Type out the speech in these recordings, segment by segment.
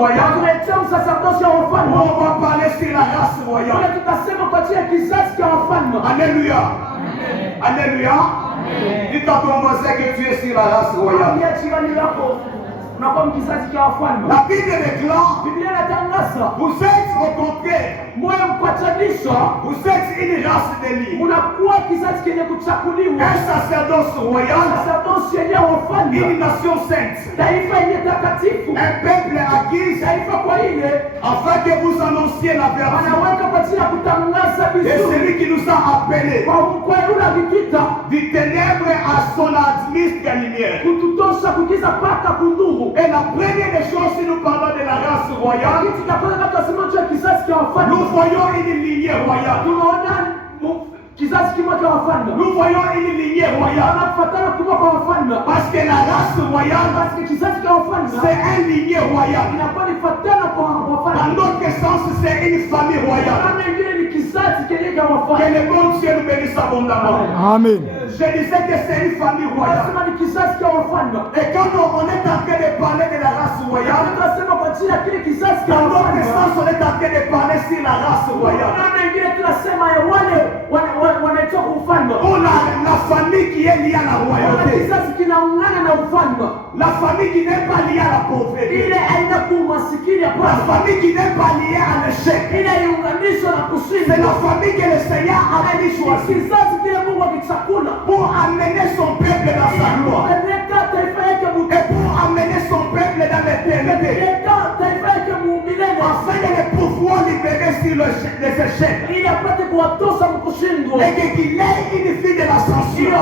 royale. On va parler sur la race royale. Alléluia. Alléluia. Dis à ton voisin que tu es sur la race royale. La Bible déclare, vous êtes rencontrés, vous êtes une race d'élite, un sacerdoce royal, une nation sainte, un peuple acquis, afin que vous annonciez la vertu de celui qui nous a appelés du ténèbre à son administre lumière. Et la première des choses, si nous parlons de la race royale, nous voyons une lignée royale. Nous voyons une lignée royale. Parce que la race royale, c'est un lignée royal. Dans notre sens, c'est une famille royale. Que le bon Dieu nous bénisse abondamment. Amen. Je disais que c'est une famille royale. Et quand on est en train de parler de la race royale, dans notre sens, on est en train de parler sur la race royale. On a la famille qui est liée à la royauté. La famille qui n'est pas liée à la pauvreté. La famille qui n'est pas liée à l'échec. C'est la famille que le Seigneur avait choisi pour amener son peuple dans sa gloire. Et pour amener son peuple dans l'éternité. Afin de le pouvoir libérer sur les échecs. Et qu'il ait une vie de l'ascension.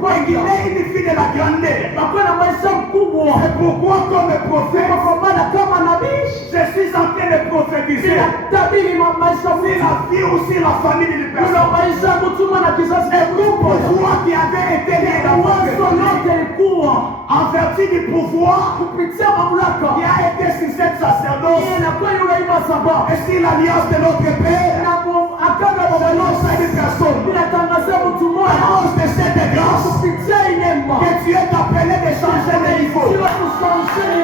Et qu'il ait une vie de la grandeur. C'est pourquoi comme prophète, je suis en train de prophétiser sur la vie ou sur la famille d'une personne. Et pour pouvoir qui avait été né dans votre en vertu du pouvoir qui a été sur cette sacerdoce et sur l'alliance de notre Père, selon cette personne, à cause de cette grâce, que tu es appelé de changer de niveau.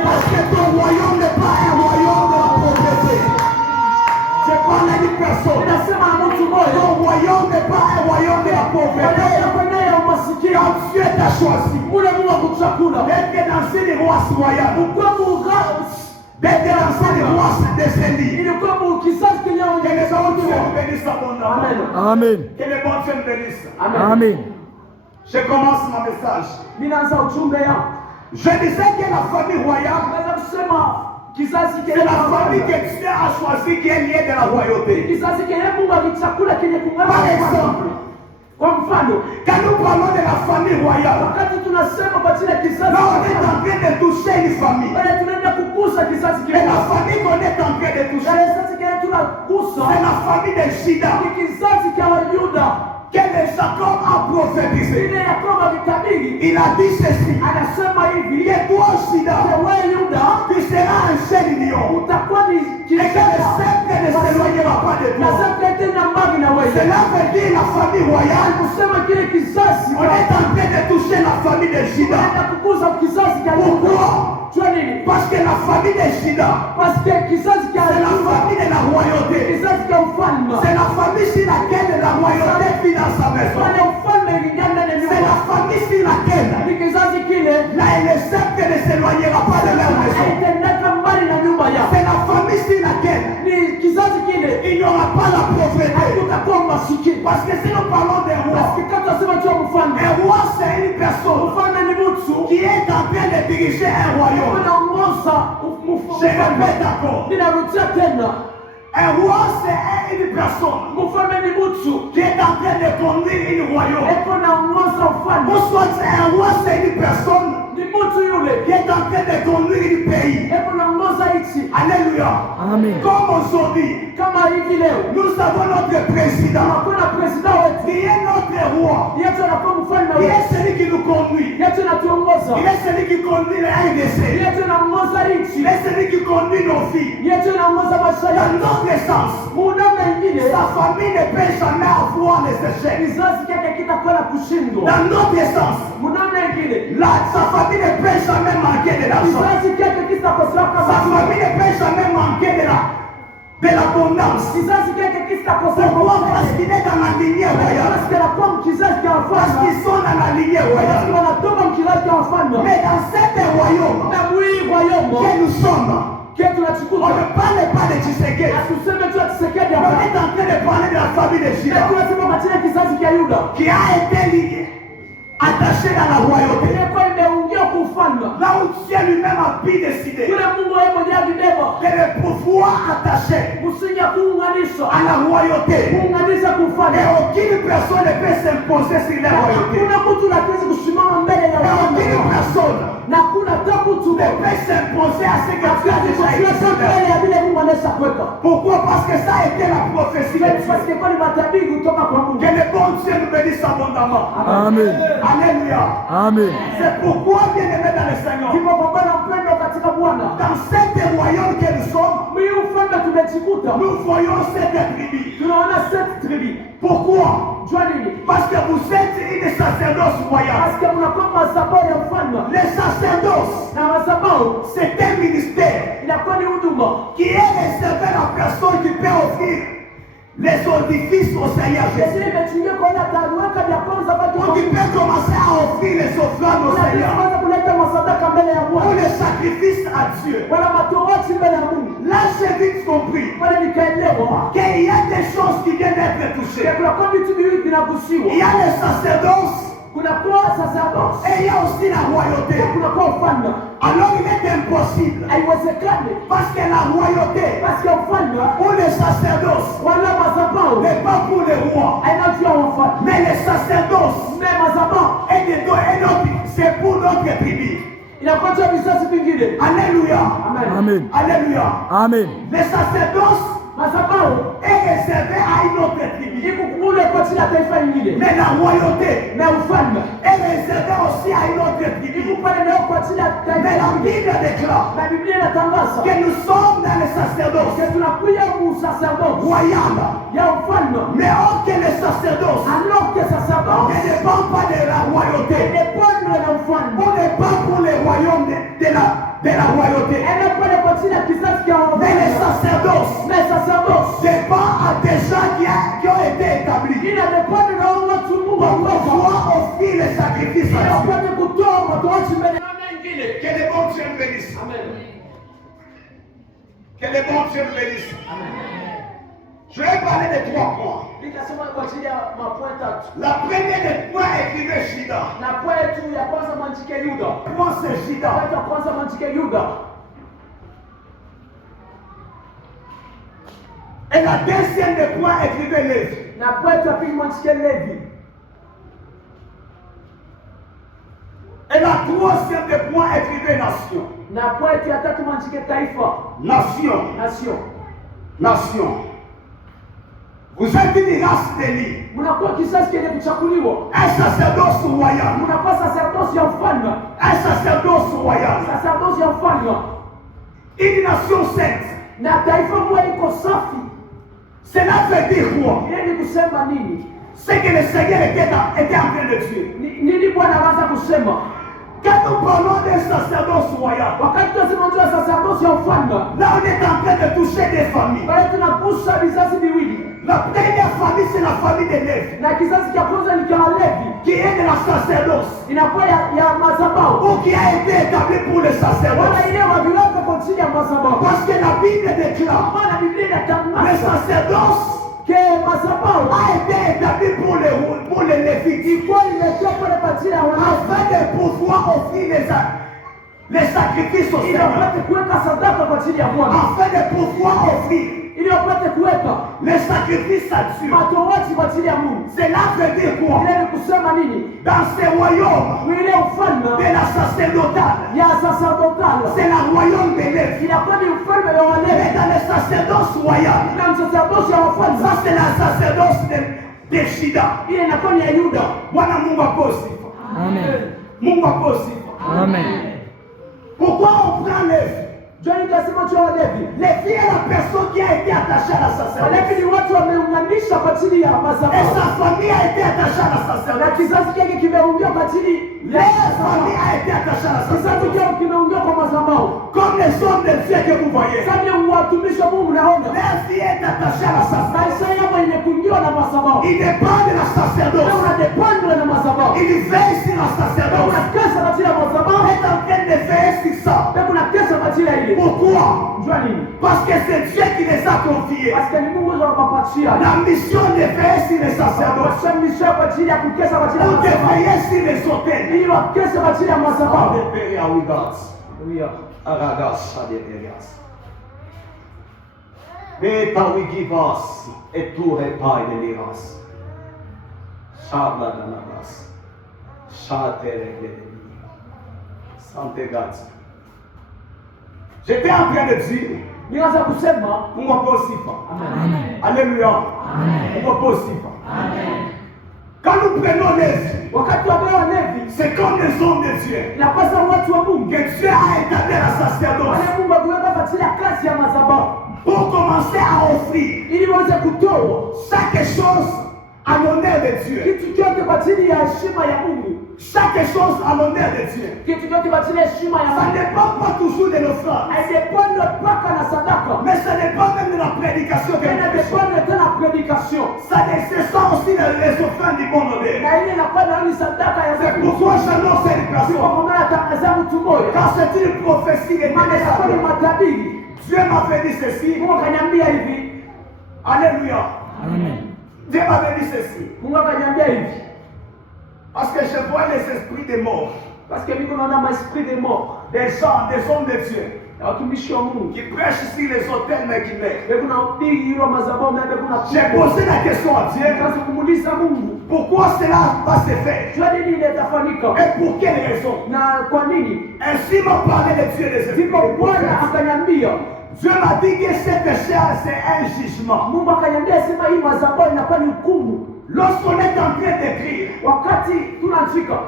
Parce que ton royaume n'est pas un royaume de la pauvreté. Je parle à une personne. Ton royaume n'est pas un royaume de la pauvreté. Quand Dieu t'a choisi d'être dans une race royale, d'être dans une race descendue, que le bon Dieu nous bénisse abondamment. Amen. Que le bon Dieu nous bénisse. Amen. Je commence mon message. Je disais que la famille royale, c'est la famille que Dieu a choisi qui est liée de la royauté. Par exemple, quand nous parlons de la famille royale, là on est en train de toucher une famille. Et la famille qu'on est en train de toucher, c'est la famille de Juda. Que Jacob a prophétisé. Il a dit ceci. Que toi, Juda, tu seras un seul lion. Et que le sceptre ne s'éloignera pas de toi. Cela veut dire la famille royale. On est en train de toucher la famille de Juda. Pourquoi? Parce que la famille de Juda, c'est la famille de la royauté. C'est la famille sur laquelle la royauté vit dans sa maison. C'est la famille sur laquelle là, le sceptre ne s'éloignera pas de leur maison. C'est la famille sur laquelle il n'y aura pas la pauvreté. Parce que si nous parlons des rois, un roi c'est une personne qui est en train de diriger un royaume. Je répète d'accord. Un roi c'est une personne qui est en train de conduire une royaume. Ou soit un roi c'est une personne qui est en train de conduire un pays. Alléluia. Amen. Comme aujourd'hui, nous avons notre président qui est notre roi. Il est celui qui nous conduit. Il est celui qui conduit le RDC. Il est celui qui conduit nos vies. Dans notre sens, sa famille ne peut jamais avoir les échecs. Dans notre sens, sa famille ne peut jamais manquer de l'argent. Sa famille ne peut jamais manquer de l'abondance. Pourquoi? Parce qu'il est dans la lignée royale. Parce qu'ils sont dans la lignée royale. Mais dans cet royaume que nous sommes, on ne parle pas de Tshisekedi. On est en train de parler de la famille de Juda qui a été liée, attaché dans la royauté. Là où Dieu lui-même a pu décider de le pouvoir attaché à la royauté. Et aucune personne ne peut s'imposer sur la royauté. Et aucune personne ne peut s'imposer à ce que Dieu a déjà écrit. Pourquoi? Parce que ça a été la prophétie de Dieu. Que le bon Dieu nous bénisse abondamment. Amen. Alléluia. Amen. C'est pourquoi, bien aimé dans le Seigneur, dans cet royaume que nous sommes, nous voyons cette tribu. Pourquoi? Parce que vous êtes une sacerdoce royale. Le sacerdoce, c'est un ministère qui est réservé à la personne qui peut offrir les édifices au Seigneur Jésus. Ou qui peut commencer à offrir les offrandes au Seigneur. Ou les sacrifices à Dieu. Là, j'ai vite compris qu'il y a des choses qui viennent d'être touchées. Il y a les sacerdoces. Et il y a aussi la royauté. Alors il est impossible. Parce que la royauté ou les sacerdoces n'est pas pour les rois. Mais les sacerdoces c'est pour notre tribu. Alléluia. Amen. Alléluia. Amen. Les sacerdoces est réservé à une autre tribu. Mais la royauté est réservée aussi à une autre tribu. Mais la Bible déclare que nous sommes dans le sacerdoce royal. Mais or que le sacerdoce ne dépend pas de la royauté. On n'est pas pour les royaumes de la royauté. Mais les sacerdoces dépend à des gens qui ont été établis. Pour pouvoir offrir les sacrifices à Dieu. Que le bon Dieu nous bénisse. Que le bon Dieu nous bénisse. Je vais parler de 3 points. La première des points écrivait Juda. Point c'est Juda. Et la deuxième des points écrivait Lévi. Et la troisième des points écrivait nation. Nation. Vous êtes une race d'élite. Un sacerdoce royal. Un sacerdoce royal. Une nation sainte. Cela veut dire quoi? C'est que le Seigneur était en train de dire. Quand nous parlons d'un sacerdoce royal, là on est en train de toucher des familles. La première famille, c'est la famille de Lévi, qui est de la sacerdoce, ou qui a été établie pour le sacerdoce. Parce que la Bible déclare le sacerdoce a été établi pour les Lévites, afin de pouvoir offrir les sacrifices au Seigneur, afin de pouvoir offrir les sacrifices à Dieu. Cela veut dire quoi? Dans ce royaume de la sacerdotale, c'est la royaume de Lévi. Mais dans le sacerdoce royal, ça c'est la sacerdoce de Juda. Bwana Mungu aposifiwe. Amen. Mungu aposifiwe. Amen. Pourquoi on prend Lévi? Lévi est la personne qui a été attachée à la sacerdoce. Et sa famille a été attachée à la sacerdoce. Leur famille a été attachée à la sacerdoce. Comme les hommes de Dieu que vous voyez. Leur vie est attachée à la sacerdoce. Il dépend de la sacerdoce. Il veille sur la sacerdoce. Il est en train de veiller sur ça. Pourquoi? Parce que c'est Dieu qui les a confiés. La mission de veiller sur les sacerdoces. Pour de veiller sur les autels. Mais par we give us et tout repas de l'iras. Chabla dans la race. Chate réglé. Santé gaz. J'étais en train de dire. Mungu apewe sifa. Alléluia. Mungu apewe sifa. Quand nous prenons Lévi, c'est comme les hommes de Dieu. Que Dieu a établi la sacerdoce. Pour commencer à offrir chaque chose à l'honneur de Dieu. Chaque chose à l'honneur de Dieu. Ça ne dépend pas toujours de l'offrande. Mais ça dépend même de la prédication que nous prêchons. Ça nécessite aussi les offrandes du bon honneur. C'est pourquoi j'annonce cette personne. Car c'est une prophétie de Dieu m'a fait dire ceci. Alléluia. Dieu m'avait dit ceci. Parce que je vois les esprits des morts. Des gens, des hommes de Dieu. Qui prêchent ici les hôtels mais qui meurent. J'ai posé la question à Dieu. Pourquoi cela va se faire? Et pour quelle raison? Ainsi m'a parlé de Dieu des esprits. Dieu m'a dit que cette chair c'est un jugement. Lorsqu'on est en train d'écrire,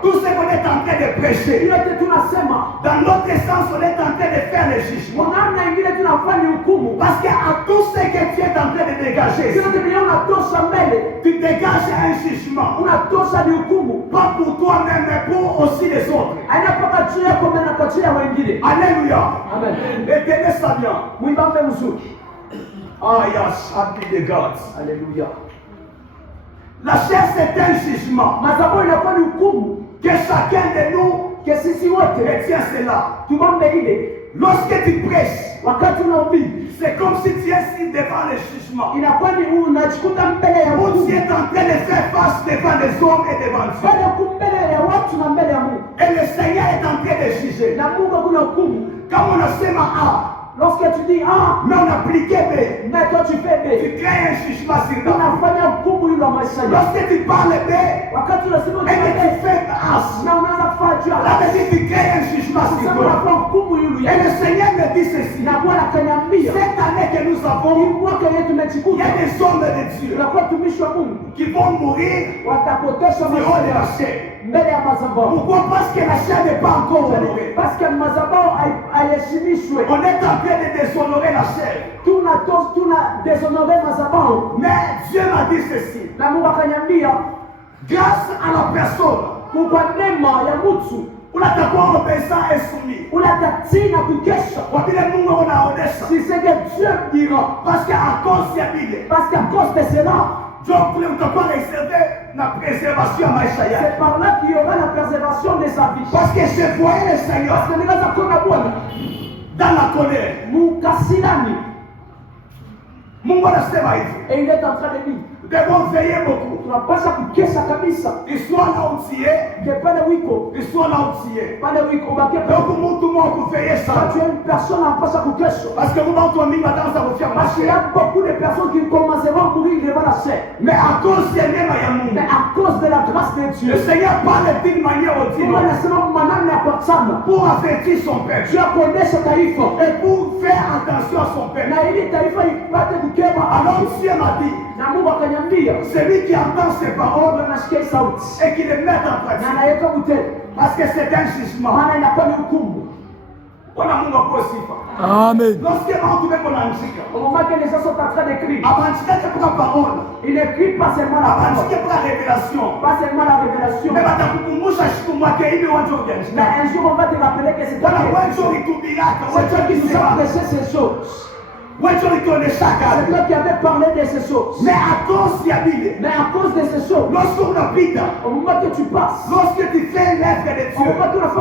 tout ce qu'on est en train de prêcher, dans l'autre sens, on est en train de faire le jugement. Parce qu'à tout ce que tu es en train de dégager, tu dégages un jugement. Pas pour toi-même, mais pour aussi les autres. Alléluia. Et tenez ça bien. Ah, yes, happy the gods. Alléluia. La chair c'est un jugement. Que chacun de nous retient cela. Lorsque tu prêches, c'est comme si tu es devant le jugement. Ou tu es en train de faire face devant les hommes et devant Dieu. Et le Seigneur est en train de juger. Comme on a fait lorsque tu dis A, mais on appliquait B, mais toi tu fais B, tu crées un jugement sur toi. Lorsque tu parles B, et que tu fais A, là tu crées un jugement sur toi. Et le Seigneur me dit ceci. Cette année que nous avons, il y a des hommes de Dieu qui vont mourir sur de la chair. Pourquoi? Parce que la chair n'est pas encore honorée. On est en train de déshonorer la chair. Mais Dieu m'a dit ceci. Grâce à la personne, unatakuwa obéissant et soumis. Si c'est que Dieu dira, parce qu'à cause de cela, donc utakuwa réservé la préservation à maisha yake. C'est par là qu'il y aura la préservation de sa vie. Parce que je voyais le Seigneur dans la colère. Mungu anasema hivi. Et il est en train de dire, nous devons veiller beaucoup. Tunapaswa kukesha kabisa. Histoire là où tu es, histoire là où tu es. Donc mtu mmoja kuveiller ça. Tu es une personne anapaswa kukesha. Parce que vous watu wengi wataanza kufia. Parce qu'il y a beaucoup de personnes qui commenceront à mourir devant la chair. Mais à cause de neema ya Mungu. Mais à cause de la grâce de Dieu. Le Seigneur parle d'une manière ordinaire. Pour avertir son peuple. Dieu connaît ce taïfa. Et pour faire attention à son peuple. Alors Dieu m'a dit, celui qui entend ses paroles et qui les met en pratique, parce que c'est un jugement. Amen. Au moment que les gens sont en train d'écrire, ils n'écrivent pas seulement la parole, pas seulement la révélation, mais un jour on va te rappeler que c'est toi qui nous a prêché ces choses. C'est toi qui avais parlé de ces choses. Mais à cause de ces choses, au moment que tu passes, au moment que tu